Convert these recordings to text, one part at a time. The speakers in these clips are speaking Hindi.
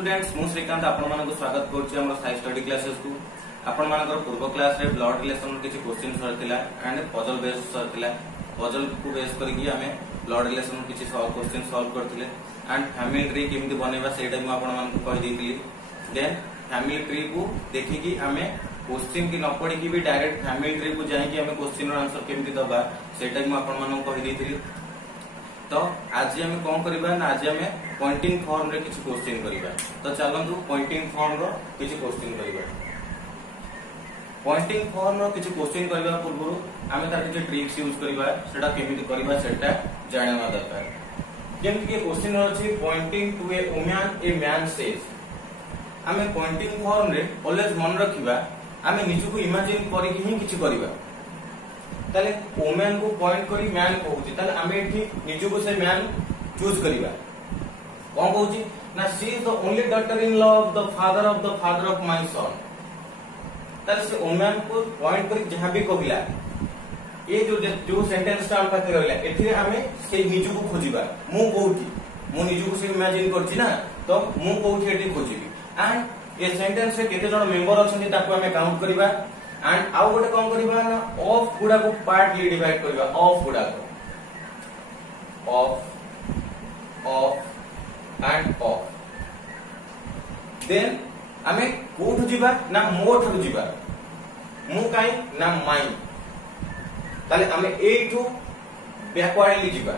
स्टूडेंट्स मु श्रीकांत आपण मानक स्वागत करछि हमर साइ स्टडी क्लासेस को। आपण मानकर पूर्व क्लास रे ब्लड रिलेशन किछि क्वेश्चन सरथिला एंड पजल बेस सरथिला। पजल को बेस करके हमें ब्लड रिलेशन किछि क्वेश्चन सॉल्व करथिले एंड फैमिली ट्री केमिति बनेबा सेटा मु आपण मानक कहि देथिली। देन फैमिली ट्री को देखि हमें क्वेश्चन की न पढ़ी की भी डायरेक्ट फैमिली ट्री को जाई कि हमें क्वेश्चन रो आंसर केमिति दबा सेटा मु आपण मानक कहि देथिली। तो आज हम कौन करबा ना आज हम पॉइंटिंग फॉर्म रे किछि क्वेश्चन करबा। तो चलंतु पॉइंटिंग फॉर्म रो किछि क्वेश्चन करबा। पॉइंटिंग फॉर्म रो किछि क्वेश्चन करबा पूर्व हमें तार किछि ट्रिक्स यूज करबा सेटा केमिति करबा सेटा जानिबा दरकार। केमिति के क्वेश्चन अछि pointing to a woman a man says. हमें पॉइंटिंग फॉर्म रे ऑलवेज मन रखिबा हमें निजु को इमेजिन करि कि ही किछि करबा। ताले वुमेन को पॉइंट करी मैन कहूची ताले हमें एठी निजु को से मैन चूज करिबा। कोन कहूची ना she is the only daughter in law of the father of my son. ताले से वुमेन को पॉइंट करी जहां भी कहिला ए जो सेंटेंस ता पाखे रहला एथिरे हमें से निजु को खोजिबा। मु कहूची मु निजु को से इमेजिन करची ना तो मु कहूची एठी खोजिबी एंड ए सेंटेंस रे केते जण मेंबर अछंती ताको हमें काउंट करिबा एंड आउ गोटे कौन करबा ना ऑफ गुडा को पार्टली डिवाइड करबा। ऑफ गुडा को ऑफ एंड ऑफ देन हमें कोठु जिबा ना मो ठु जिबा। मु काई ना माई ताले हमें ए टू बैकवर्डली जिबा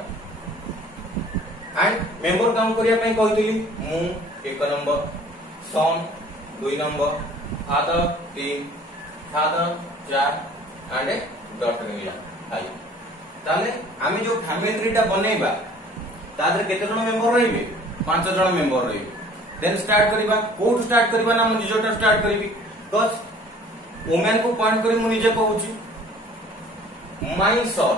एंड मेंबर काउंट करिया पई कहितली मु 1 number son 2 number father 3 father 4 and a daughter in law 5। ताले आमे जो फैमिली ट्री टा बनेबा तादर केते जण मेंबर रहिबे 5 जण मेंबर रहिबे। देन स्टार्ट करबा कोड स्टार्ट करबा ना मु निजोटा स्टार्ट करबी बिकॉज़ वुमेन को पॉइंट करी मु निजे कहूची माय सन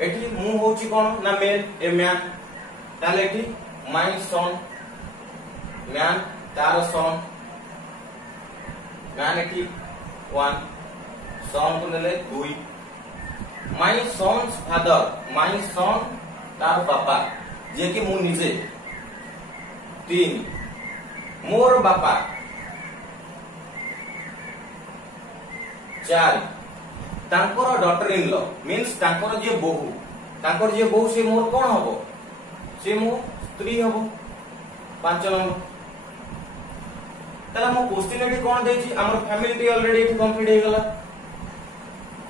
एठी मु होची कोन ना मेल ए मैन ताले एठी माय सन मैन तार सन मैन एठी 1 सन को नेले 2 my sons father my son तार बापा जे कि मु निजे 3 मोर बापा 4 तांकर डॉटर इन लॉ मींस तांकर जे बहु से मोर कोन हबो से मो स्त्री हबो 5 नंबर। तला मो क्वेश्चन एठी कोन देछि हमर फैमिली ट्री ऑलरेडी एठी कंप्लीट हे गला।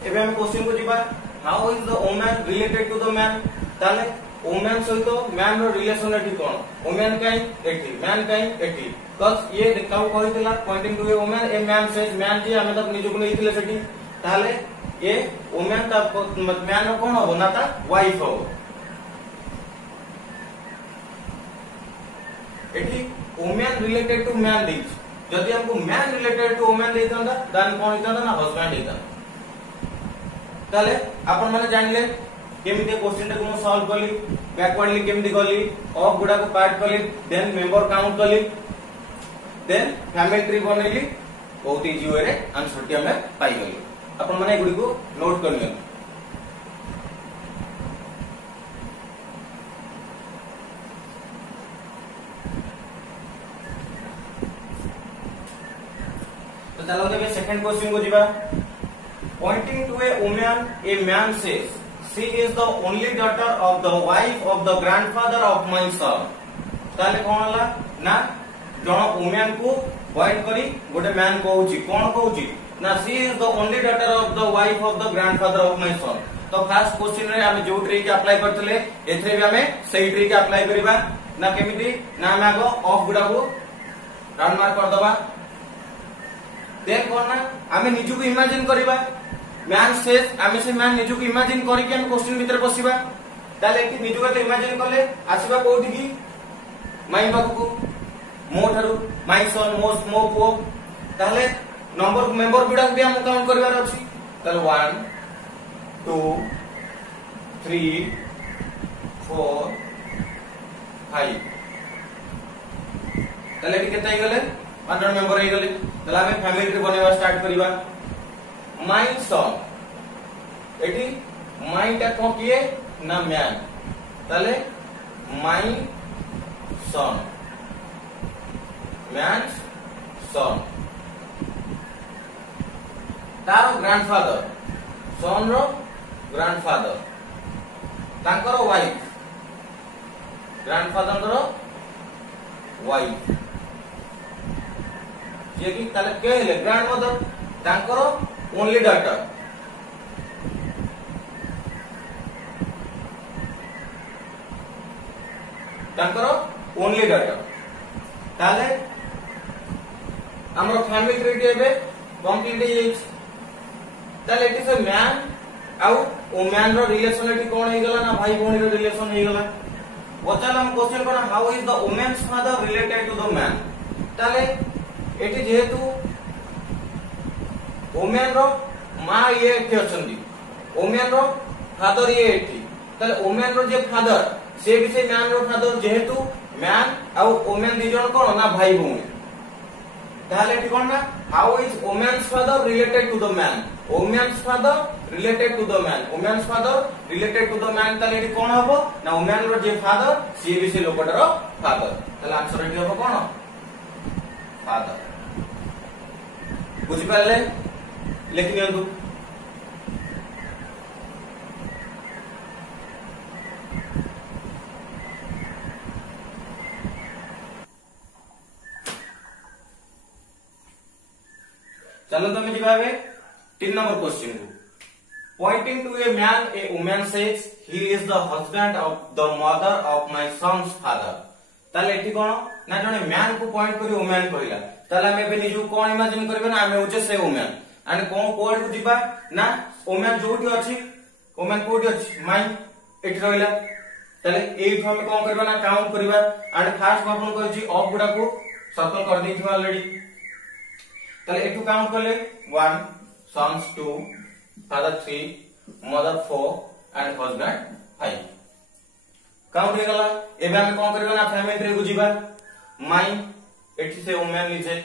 एबे हम क्वेश्चन को जिबा how is the woman related to the man. ताले वुमन सहित मैन रो रिलेशन एठी कोन वुमन काई एठी मैन काई एठी बस ये देखाउ कहितला pointing to a woman a man says man जी हमें तक निजु को नैथिले सेठी ताले ये वुमेन ता मैन कौन हो ना ता वाइफ हो। एठी वुमेन रिलेटेड टू मैन देछि जदि हमको मैन रिलेटेड टू वुमेन देतंदा देन कोन हितंदा ना हस्बैंड हितंदा। ताले आपण माने जानले केमिति क्वेश्चन को सॉल्व कली बैकवर्डली केमिति कली ऑफ गुडा को पार्ट कली देन मेंबर काउंट कली देन फैमिली ट्री बनेली बहुत इजी वे रे आंसर टी हमें पाई गली। अपन माने गुडी को नोट करनियो। तो चलो देखिए सेकंड क्वेश्चन को जीवा। Pointing to a woman a man says she is the only daughter of the wife of the grandfather of my son. ताले कोन हला ना जण वुमन को पॉइंट करी गोटे मैन कहूची कोन कहूची ना she is the only daughter of the wife of the grandfather of my सन। तो फर्स्ट क्वेश्चन रे हम जो ट्री के अप्लाई करथले एथरे भी हमें सही ट्री के अप्लाई करिबा ना केमिति ना हम आगो ऑफ गुडा को राउंड मार्क कर दबा। देन कोन ना हमें निजु को इमेजिन करिबा मैन सेज हमें से मैन निजु को इमेजिन करी के हम क्वेश्चन भीतर बसिबा। ताले कि निजु को इमेजिन करले आसीबा कोठी की माई बाबू को मो थारु माई सन मो पो ताले नंबर मेंबर गुडा भी हम काउंट करबार अछि। ताले 1 2 3 4 5 ताले केते गले 5 जन मेंबर हे गले तला हमें फैमिली ट्री बनेवा स्टार्ट करिवा माय सन एटी माय टा को किए ना मैन तले माय सन मैन सन तार ग्रैंडफादर सन रो ग्रैंडफादर तांकर वाइफ ग्रैंडफादर रो वाइफ ये कि ताले के हेले ग्रैंडमदर तांकर ओनली डॉटर तांकर ओनली डॉटर ताले हमरो फैमिली ट्री एबे कंप्लीट हे जाई ताले इट इज अ मैन आउ ओ मैन रो रिलेशन एटी कोन हे गला ना भाई भौणी रो रिलेशन हे गला बचाल हम क्वेश्चन कोन how is the woman's father related to the man ताले एटी जेहेतु वुमेन रो मा ये एठी अछंदी वुमेन रो फादर ये एठी ताले वुमेन रो जे फादर से भी से मैन रो फादर जेहेतु मैन आउ वुमेन दी जण कोन ना भाई भौणी ताले एठी कोन ना how is woman's father related to the man woman's father related to the man woman's father related to the man ताले एठी कोन हबो ना वुमेन रो जे फादर से भी से लोकटर फादर ताले आंसर एठी हबो कोन फादर बुझि पाले लिख नियंतु चलो तो जी भावे 3 नंबर क्वेश्चन को pointing to a man a woman says he is the husband of the mother of my sons father ताले एठी कोन ना जने मैन को पॉइंट करी वुमन कहला ताले हम एबे निजु कोन इमेजिन करबे ना हमें होचे से वुमन एंड कोन कोड को दिबा ना वुमन जोटी अछि वुमन कोडी अछि माय एठी रहला ताले एठी हम कोन करबा ना काउंट करबा एंड फास्ट अपन कहछि ऑफ गुडा को सर्कल कर देथि ऑलरेडी ताले एठु काउंट करले 1 sons 2 father 3 mother 4 and husband 5 count हे गला एबे हम कोन करबा ना फैमिली ट्री को जिबा माय एठी से वुमेन लिजे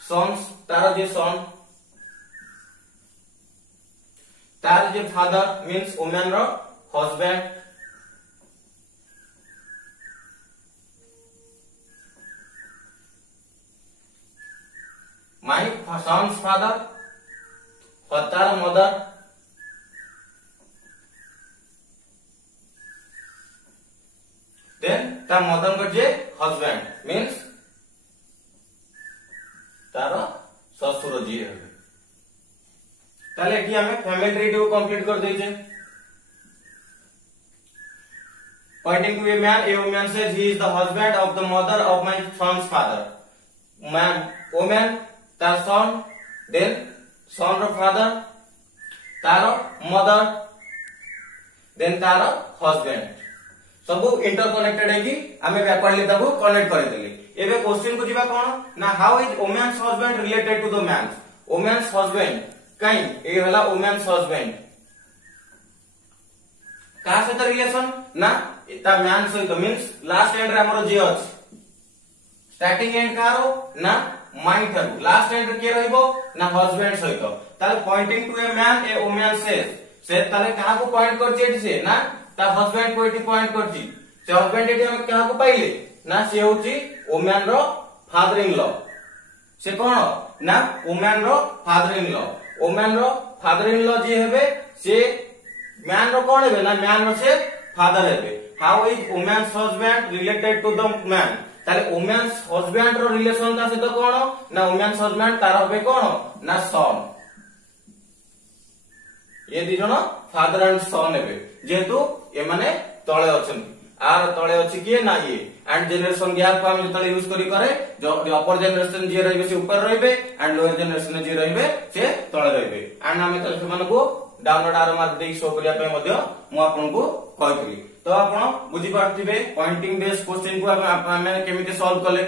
सन्स तार जे सन तार जे फादर मींस वुमेन रो हस्बैंड my son's father तार मदर देन ता मदर को जे हस्बैंड मींस तार ससुर जी हेबे ताले एठी हमें फैमिली ट्री को कंप्लीट कर देजे pointing to a man a woman says he is the husband of the mother of my son's father man woman तार son then son रो father तार mother then तार husband सब इंटरकनेक्टेड है कि हमें व्यापारली ताको कनेक्ट कर देली एबे क्वेश्चन को जिबा कोन ना how is women's husband related to the man woman's husband काई ए हला वुमेन्स हस्बैंड का से त रिलेशन ना ता मैन सहित मींस लास्ट एंड रे हमरो जे अछि स्टार्टिंग एंड कारो ना माय थारु लास्ट एंड के रहइबो ना हस्बैंड सहित ताले pointing to a man a woman says ताले कहा को पॉइंट करछि एठी से ना ता हस्बैंड को एठी पॉइंट करछि से हस्बैंड एठी हम कहा को पाइले ना से होछि वुमन रो फादर इन लॉ से कोन ना वुमन रो फादर इन लॉ वुमन रो फादर इन लॉ जे हेबे से मैन रो कोन हेबे ना मैन रो से फादर हेबे how is women's husband related to the man ताले वुमेन्स हस्बैंड रो रिलेशन ता सहित कोन ना वुमेन्स हस्बैंड तार हेबे कोन ना सन ये दी जण फादर एंड सन हेबे जेतु ए माने तळे अछन आर तळे अछि किए ना ये एंड जनरेशन गैप को हम तळे यूज करी करे जो अपर जनरेशन जे रहबे से ऊपर रहबे एंड लोअर जनरेशन जे रहबे से तळे रहबे एंड हम तळे समान को डाउनलोड आर मार देई शो करिया पे मध्य मु आपन को कहतली तो आपण बुझी पारथिबे पॉइंटिंग बेस्ड क्वेश्चन को हम केमिति सॉल्व कले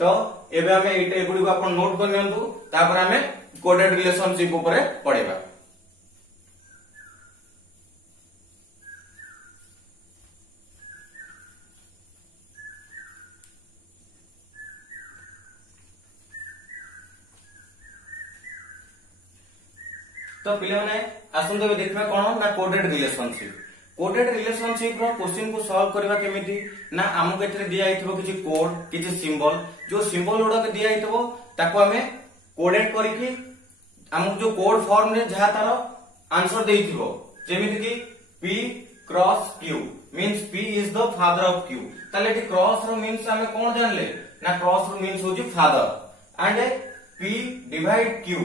तो एबे हम एटे गुडी को आपण नोट कर नियंतु तापर हम कोडेड रिलेशनशिप ऊपर पढेबा तो पिले माने आसंते देखबा कोन ना कोडेड रिलेशनशिप। कोडेड रिलेशनशिप रो क्वेश्चन को सॉल्व करबा केमिति ना हमको एथरे दिया आइथबो किछि कोड किछि सिंबल, जो सिंबल उडा के दिया आइथबो ताको हमें कोडेड करिकि हमको जो कोड फॉर्म रे जहा तारो आंसर देइथिबो, जेमिति कि p cross q means p is the father of q। ताले एटी क्रॉस रो मींस हमें कोन जानले ना क्रॉस रो मींस होजी father and p divide q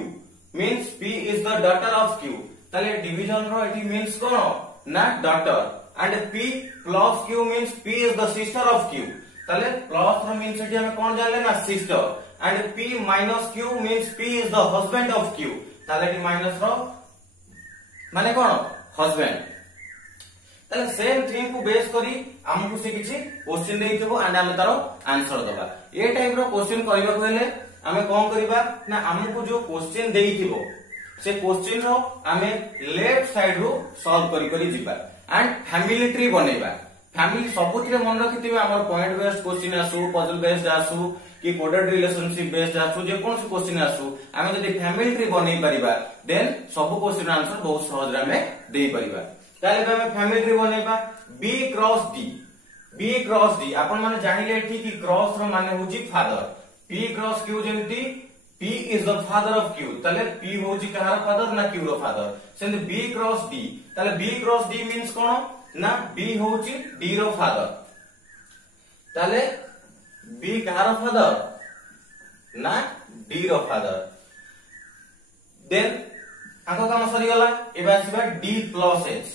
means p is the daughter of q। ताले डिवीजन रो एटी मींस कोन ना daughter and p plus q means p is the sister of q। ताले प्लस रो मींस एटी हमें कोन जानले ना sister and p minus q means p is the husband of q। ताले एटी माइनस रो माने कोन हस्बैंड। ताले सेम थिंग को बेस करी हमकु से किछि क्वेश्चन देइथबो एंड हम तारो आंसर दबा। ए टाइप रो क्वेश्चन करबा को हेले हमें कोन करबा ना हमकु जो क्वेश्चन देइथिबो से क्वेश्चन रो हमें लेफ्ट साइड रो सॉल्व करी करी जिबा एंड फैमिली ट्री बनेबा। फैमिली सबुथिरे मन रखिथिबा हमर पॉइंट बेस्ड क्वेश्चन आसु, पजल बेस्ड आसु कि कोडेड रिलेशनशिप बेस्ड आसु, जे कोन से क्वेश्चन आसु हमें जदी फैमिली ट्री बनै परिबा देन सब क्वेश्चन आंसर बहुत सहज रे हमें देई परिबा। ताले हमें फैमिली ट्री बनेबा b cross d। b cross d आपण माने जानिले एठी कि क्रॉस रो माने होची फादर, p क्रॉस q जेंति p is the father of q। ताले p होची कहार फादर ना q रो फादर, सेंद b क्रॉस d। ताले b क्रॉस d मींस कोन ना b होची d रो फादर। ताले b कहार फादर ना d रो फादर। देन आको काम सरी गला। एबे आसीबा d प्लस h।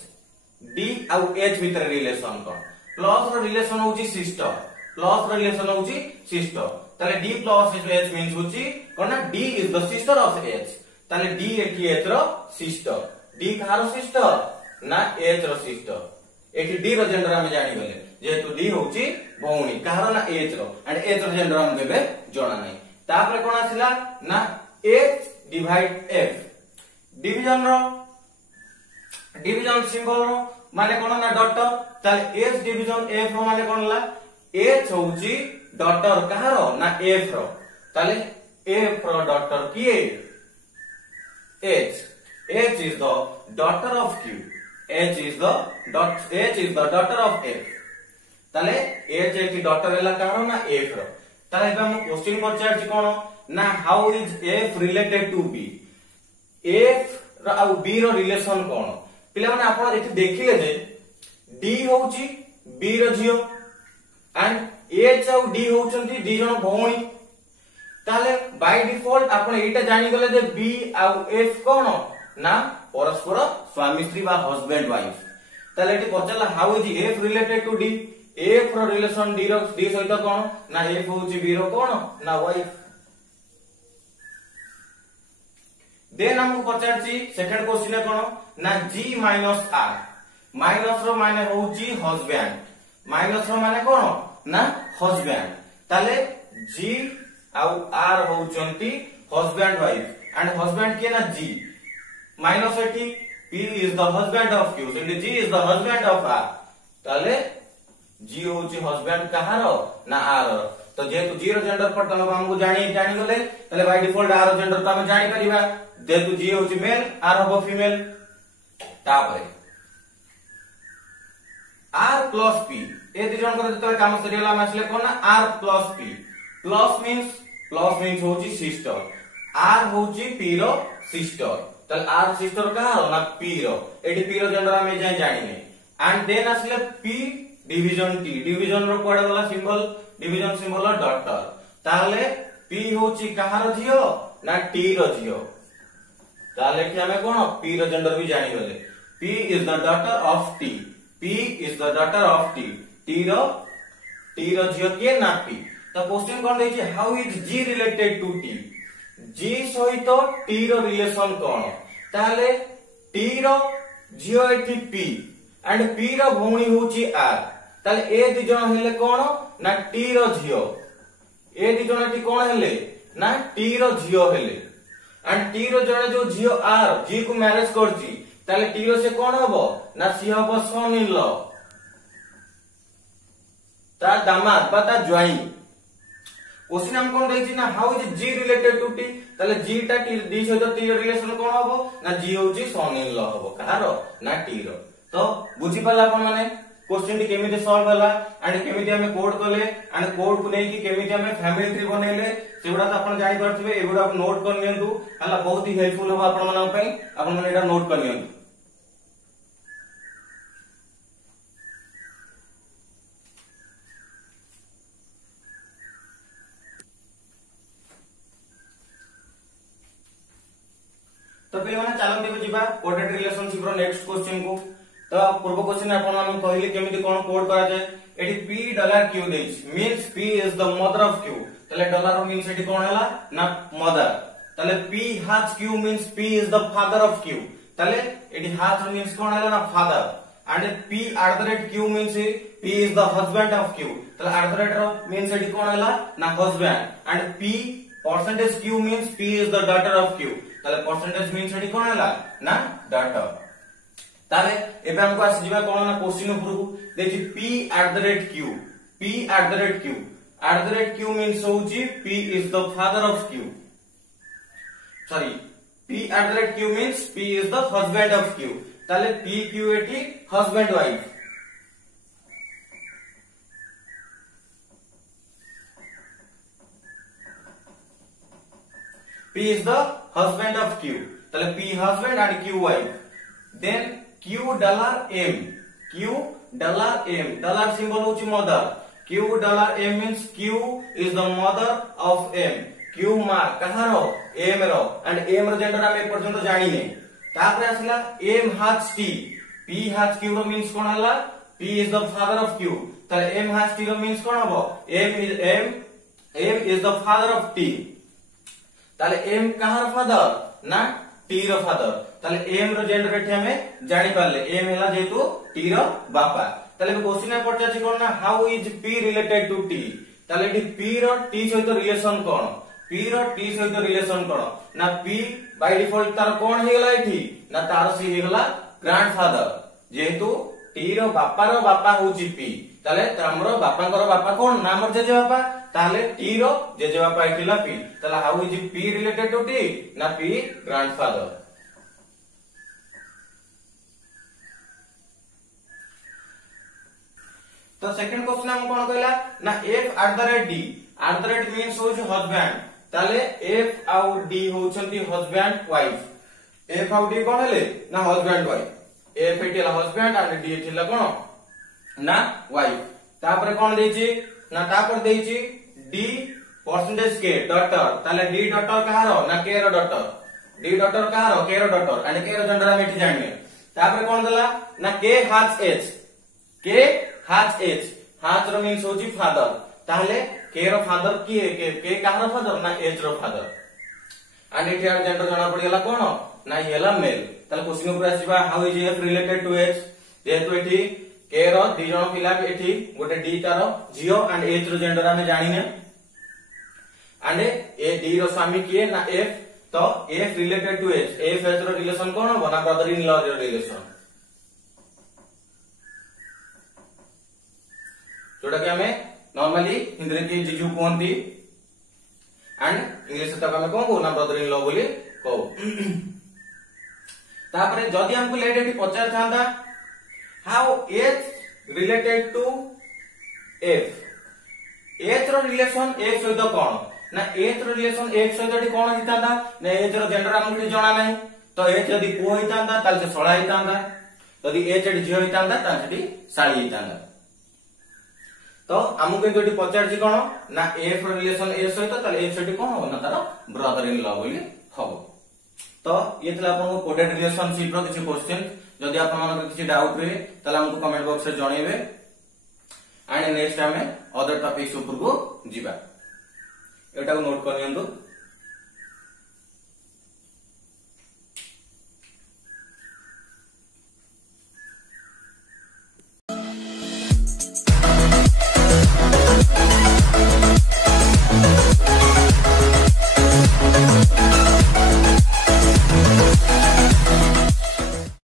d आउ h भीतर रिलेशन कोन प्लस रो रिलेशन होची सिस्टर, प्लस रो रिलेशन होची सिस्टर। ताले d प्लस h मींस होची कोन ना d is the sister of h। ताले d एठी h रो सिस्टर, d कहार सिस्टर ना h रो सिस्टर। एठी d रो जेंडर हम जानि गले जेतु d होची भौणी कहार ना h रो एंड h रो जेंडर हम देबे जणा नै। तापरे कोन आसिला ना h divide f। Division symbol रो माने कोन ना डॉटर। ताले h डिवीजन f रो माने कोन ला h होची डॉटर कहारो ना f रो। ताले f रो डॉटर किए h। h is the daughter of q, h is the daughter of f। ताले h एटी डॉटर एला कहारो ना f रो। ताले हम क्वेश्चन पचार छी कोन ना how is f related to b। f रो आ b रो रिलेशन कोन पिले माने आपण एठी देखिले जे d होची b रो झियो एंड h आ d होचंती दी जण भौणी। ताले बाय डिफॉल्ट आपण एटा जानि गले जे b आ f कोन ना परस्पर स्वामी स्त्री बा हस्बैंड वाइफ। ताले एठी पचारला how is f related to d। f रो रिलेशन d सहित कोन ना f होची b रो कोन ना वाइफ। देन हमको पचारची सेकंड क्वेश्चन है कोन ना g minus r। Minus rho माने होची हस्बैंड, माइनस रो माने कोन ना हस्बैंड। ताले g आउ r होचंती हस्बैंड वाइफ एंड हस्बैंड के ना g minus at p is the husband of q सेंड g is the husband of r। ताले g होची हस्बैंड कहारो ना r। तो जेतु g रो जेंडर पर तनो हमको जानि गले ताले बाय डिफॉल्ट r रो जेंडर तो हम जानि परिबा जेतु g होची मेल r होबो फीमेल। तापरे r प्लस p ए दी जण कर जतले काम सरियला हम आसले कोन ना r plus p। Plus means होची सिस्टर, r होची p रो सिस्टर। तल r सिस्टर का ना p रो एडी p रो जेंडर हम जानि नै एंड देन आसले p डिवीजन t। डिवीजन रो कोड वाला सिंबल डिवीजन सिंबल डॉटर। ताले p होची कहार झियो ना t रो झियो। ताले कि हमें कोन p रो जेंडर भी जानि गले p is the daughter of t, p is the daughter of t। t रो झियो के ना p। तो क्वेश्चन कोन दै छै how is g related to t। g सहित t रो रिलेशन कोन ताले t रो झियो एठी p एंड p रो भौणी होची r। ताले ए दी जण हेले कोन ना t रो झियो, ए दी जण एठी कोन हेले ना t रो झियो हेले एंड t रो जण जो झियो r g को मैरिज करची ताले t रो से कोन हबो ना सी हबो सन इन लॉ ता दामाद बा ता ज्वाइन। क्वेश्चन हम कौन देखि ना how is G related to T ताले जी टा डी सहित टी रिलेशन कौन हबो ना जी होची सन इन लॉ हबो कहारो ना टी रो। तो बुझी पाला आपण माने क्वेश्चन टी केमिति सॉल्व होला एंड केमिति हमें कोड कले एंड कोड को नै कि केमिति हमें फैमिली ट्री बनैले सेगुडा तो आपण जानि परथिबे एगुडा नोट कर नियंतु हला बहुत ही हेल्पफुल हबो आपण मानन पई आपण माने एटा नोट कर नियंतु। तो पे माने चलो देबे जिबा कोडेड रिलेशनशिप रो नेक्स्ट क्वेश्चन को। तो पूर्व क्वेश्चन आपण हम कहले केमिति कोन कोड करा जाय एटी p डॉलर q देछ means p is the mother of q तले डॉलर मींस एटी कोन हला ना मदर तले p has q means p is the father of q तले एटी हैज मींस कोन हला ना father and p @q means p is the husband of q तले @ मींस एटी कोन हला ना husband and p percentage q means p is the daughter of q ताले परसेंटेज मींस एटी कोन हला ना डॉटर। ताले एबे हमको आसी जिबा कोन ना क्वेश्चन ऊपर देखि p@q p@q मींस होची p is the father of q sorry p@q means p is the husband of q ताले p q eighty husband wife p is the husband of q ताले p husband and q wife then q dollar m dollar symbol होची mother q dollar m means q is the mother of m q मां कहारो m रो and m रो जेंडर हम ए पर्यंत जानि नै तापर आसला m has t p has q रो मींस कोन हला p is the father of q ताले m has t रो मींस कोन हबो m is the father of t ताले m कहार फादर ना टी रो फादर ताले m रो जेंडर एठी हमें जानि पारले m हला जेतु टी रो बापा ताले क्वेश्चन ए पड़छि कोन ना how is p related to t ताले एठी p रो t सहित रिलेशन कोन p रो t सहित रिलेशन कोन ना p बाय डिफॉल्ट तार कोन हेगला एठी ना तार सी हेगला ग्रैंडफादर जेतु t रो बापा होची p ताले हमरो बापांकर बापा कोन ना हमर जेजे बापा ताले टी रो जेजे बापा एथिला p ताले how is p related to t ना p ग्रैंडफादर। तो सेकंड क्वेश्चन हम कोन कहला ना f @ d मींस होछ हस्बैंड ताले f आउ d होछंती हस्बैंड वाइफ f आउ d कोन हेले ना हस्बैंड वाइफ f एथिला हस्बैंड एंड d एथिला कोन ना वाइफ तापर कोन देछि ना तापर देछि d परसेंटेज k डॉटर ताले d डॉटर कहारो ना k रो डॉटर d डॉटर कहारो k रो डॉटर एंड k रो जेंडर हम एठी जानिए तापर कोन देला ना k हैज h हैज रो मींस होची फादर ताले k रो फादर की है k कहारो फादर ना h रो फादर एंड एठी आर जेंडर जाना पड़ी गेला कोन ना हेला मेल ताले क्वेश्चन ऊपर आसीबा how is f related to h जेतु एठी k रो दी जण पिला एठी गोटे d तारो जियो एंड h रो जेंडर हम जानिने एंड ए d रो स्वामी किए ना f तो f related to h f h रो रिलेशन कोन हो ना ब्रदर इन लॉ रो रिलेशन जोटा कि हमें नॉर्मली हिंदी के जीजू कोनती एंड इंग्लिश तक हमें कोन ना ब्रदर इन लॉ बोली को तापरे जदी हमको लेट एठी पचार थांदा how h related to f h रो रिलेशन f सहित कोन ना h रो रिलेशन f सहित एठी कोन हितांदा ना h रो जेंडर हमको एठी जणा नाही तो h जदी पुओ हितांदा ताल से सळा हितांदा जदी h एठी झियो हितांदा ताल सेठी साळी हितांदा तो हमको किंतु एठी पचारछि कोन ना f रो रिलेशन a सहित ताल f सेठी कोन हो ना तार ब्रदर इन लॉ बोली हबो। तो ये थला आपन कोडेड रिलेशनशिप रो किछि क्वेश्चन जदि आपन मन किछि डाउट रे तला हमको कमेंट बॉक्स रे जणेबे एंड नेक्स्ट हमें अदर टॉपिक्स ऊपर को जीवा एटा को नोट कर नियंतु।